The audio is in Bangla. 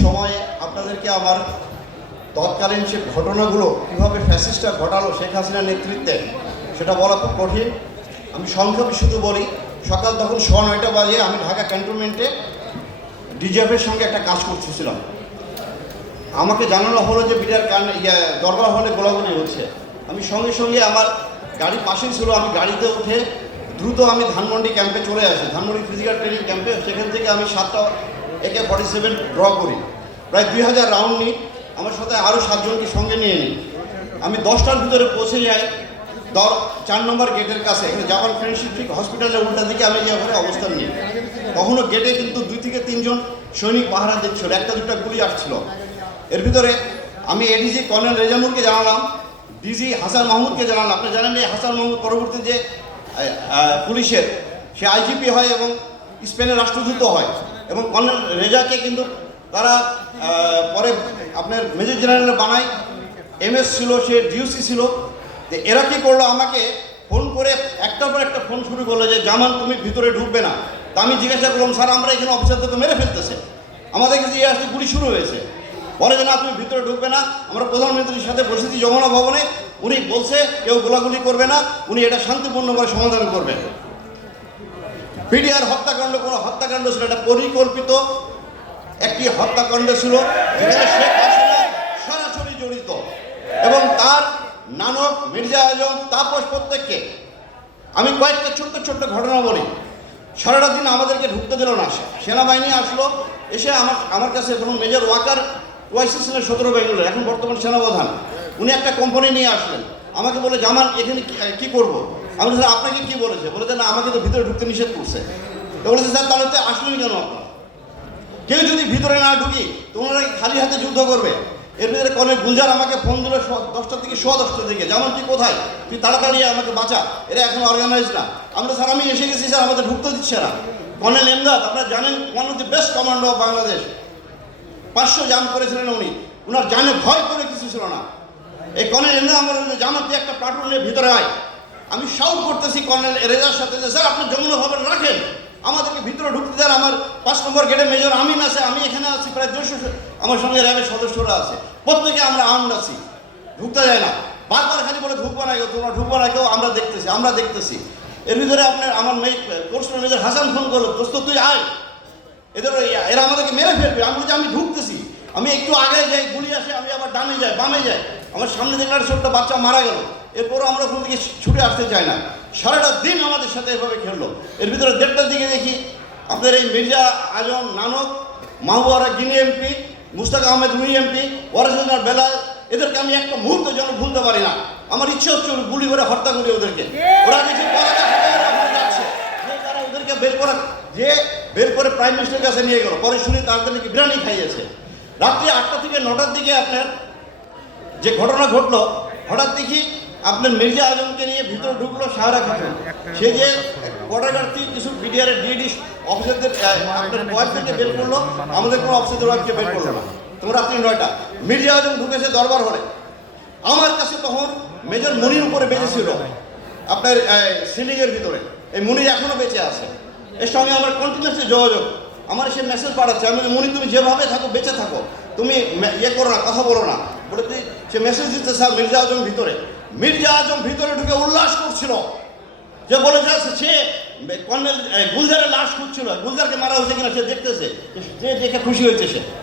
সময়ে আপনাদেরকে আমার তৎকালীন সে ঘটনাগুলো, কীভাবে ফ্যাসিস্টরা ঘটালো শেখ হাসিনার নেতৃত্বে, সেটা বলা খুব কঠিন। আমি সংক্ষেপে শুধু বলি, সকাল তখন সোয়া নয়টা বাজে আমি ঢাকা ক্যান্টনমেন্টে ডিজিএফের সঙ্গে একটা কাজ করতেছিলাম। আমাকে জানানো হলো যে বিরাট কান ইয়ে দরবার হলে গোলাগুলি হচ্ছে। আমি সঙ্গে সঙ্গে আমার গাড়ি পাশেই ছিল, আমি গাড়িতে উঠে দ্রুত আমি ধানমন্ডি ক্যাম্পে চলে আসি। ধানমন্ডি ফিজিক্যাল ট্রেনিং ক্যাম্পে, সেখান থেকে আমি সাতটা একে ফর্টি সেভেন ড্র করি। প্রায় দুই হাজার রাউন্ড নিই। আমার সাথে আরও সাতজনকে সঙ্গে নিয়ে নিই। আমি দশটার ভিতরে পৌঁছে যাই। দর চার নম্বর গেটের কাছে। এখানে জাপান ফ্রেন্ডশিপ ঠিক হসপিটালের উল্টা দিকে আমি যে ওখানে অবস্থান নিই। কখনো গেটে কিন্তু দুই থেকে তিনজন সৈনিক পাহারা দিচ্ছিল। একটা দুটা গুলি আসছিল। এর ভিতরে আমি এডিজি কর্নেল রেজামুরকে জানালাম। ডিজি হাসান মাহমুদকে জানালাম। আপনি জানেন এই হাসান মাহমুদ পরবর্তী যে পুলিশের, সে আইজিপি হয় এবং স্পেনের রাষ্ট্রদূত হয়। এবং কর্নেল রেজাকে কিন্তু তারা পরে আপনার মেজর জেনারেল বানায়। এমএস ছিল, সে ডিউসি ছিল। যে এরা কি করল? আমাকে ফোন করে একটার পর একটা ফোন শুরু করল যে জামান তুমি ভিতরে ঢুকবে না। তা আমি জিজ্ঞাসা করলাম, স্যার, আমরা এখানে অফিসারদেরকে মেরে ফেলতেছে। আমাদের কাছে এই আসতে গুলি শুরু হয়েছে। বলে যে, না, তুমি ভিতরে ঢুকবে না। আমরা প্রধানমন্ত্রীর সাথে বসেছি যমুনা ভবনে। উনি বলছে, কেউ গোলাগুলি করবে না। উনি এটা শান্তিপূর্ণভাবে সমাধান করবেন। বিডিআর হত্যাকাণ্ড, কোনো হত্যাকাণ্ড ছিল এটা পরিকল্পিত একটি হত্যাকাণ্ড ছিল সরাসরি জড়িত। এবং তার নানক মির্জা আজম, তাপস প্রত্যেককে, আমি কয়েকটা ছোট্ট ছোট্ট ঘটনা বলি। সারাটা দিন আমাদেরকে ঢুকতে দিল না সেনাবাহিনী আসলো, এসে আমার আমার কাছে তখন মেজর ওয়াকার ওয়াইসি ছিলেন সতেরো বেঙ্গলের, এখন বর্তমান সেনাপ্রধান। উনি একটা কোম্পানি নিয়ে আসলেন। আমাকে বলে জামান এখানে কি করব? আমি বলছি, আপনাকে কি বলেছে? বলেছে না আমাকে তো ভিতরে ঢুকতে নিষেধ করছে। বলেছে স্যার তাহলে তো আসলেন কেন আপনার? কেউ যদি ভিতরে না ঢুকি তোমরা খালি হাতে যুদ্ধ করবে? এর ভিতরে কনে গুলজার আমাকে ফোন দিল দশটার থেকে সোয়া দশটার দিকে যেমন তুই কোথায়? তুই তাড়াতাড়ি আমাকে বাঁচা। এরা এখন অর্গানাইজ না। আমরা স্যার আমি এসে গেছি স্যার আমাদের ঢুকতে দিচ্ছে না। কর্নেল এমদাদ আপনারা জানেন one of the best commando of Bangladesh পাঁচশো জাম করেছিলেন উনি। ওনার জানে ভয় করে কিছু ছিল না। এই কর্নেল এমদাদ আমার জামাত একটা প্লাটুন নিয়ে ভিতরে আয়। আমি শাউট করতেছি কর্নেল রেজার সাথে যে, স্যার আপনি যমুনা ভবন রাখেন। আমাদেরকে ভিতরে ঢুকতে দেন। আমার পাঁচ নম্বর গেটে মেজর আমিন আছে, আমি এখানে আছি, প্রায় দেড়শো আমার সঙ্গে র্যাবের সদস্যরা আছে। প্রত্যেকে আমরা আর্মড আছি। ঢুকতে যায় না। বারবার খালি বলে, ঢুকবো না কেউ, তোমরা ঢুকবো না কেউ, আমরা দেখতেছি আমরা দেখতেছি। এর ভিতরে আপনার, আমার মেয়ে, কোর্স মেজর হাসান ফোন করল, দোস্ত, তুই আয়। এদের এরা আমাদেরকে মেরে ফেলবে। আমি বলছি, আমি ঢুকতেছি। আমি একটু আগে যাই, গুলি আসে, আমি আবার ডানে যাই, বামে যাই। আমার সামনে দেখলাম ছোট্ট বাচ্চা মারা গেল। এরপরও আমরা ওখান থেকে ছুটে আসতে চাই না। সারাটা দিন আমাদের সাথে এভাবে খেললো। এর ভিতরে দেড়টার দিকে দেখি আপনাদের এই মির্জা আজম, নানক মাহবুয়ারা গিনি এমপি, মুস্তাক আহমেদ রুই এমপি ওয়ারেসুল্লাহ বেলাল, এদেরকে আমি একটা মুহূর্ত যেন ভুলতে পারি না। আমার ইচ্ছে হচ্ছে গুলি করে হত্যা করি ওদেরকে। ওরা যাচ্ছে। তারা ওদেরকে বের করা যে বের করে প্রাইম মিনিস্টারের কাছে নিয়ে গেল। পরে শুনি তাদের নাকি বিরিয়ানি খাইয়েছে। রাত্রি আটটা থেকে নটার দিকে আপনার যে ঘটনা ঘটলো, হঠাৎ দেখি আপনার মির্জা আজমকে নিয়ে ভিতরে ঢুকলো সাহারা খাতুন সে যে বর্ডার থেকে কিছু বিডিআর ডিডি অফিসারদের আপনার ওয়াইফদেরকে বের করল আমাদের কোনো অফিসারদের ওয়াইফকে বের করল না। তোমরা রাত্রি নয়টা মির্জা আজম ঢুকেছে দরবার হলে। আমার কাছে তখন মেজর মনির উপরে বেঁচেছিল আপনার সিলিংয়ের ভিতরে। এই মনির এখনও বেঁচে আছে। এর সঙ্গে আমার কন্টিনিউসলি যোগাযোগ। আমার সে মেসেজ পাঠাচ্ছে আমি বলি, মনি তুমি যেভাবে থাকো বেঁচে থাকো। তুমি ইয়ে করো না কথা বলো না। বলে তুই সে মেসেজ দিতে স্যার মির্জা আজম ভিতরে। মির্জা আজম ভিতরে ঢুকে উল্লাস করছিল। যে বলে যাচ্ছে সে কর্নেল গুলজারের লাশ খুঁজছিল। গুলজারকে মারা হয়েছে কিনা সে দেখতেছে। যে দেখে খুশি হয়েছে সে।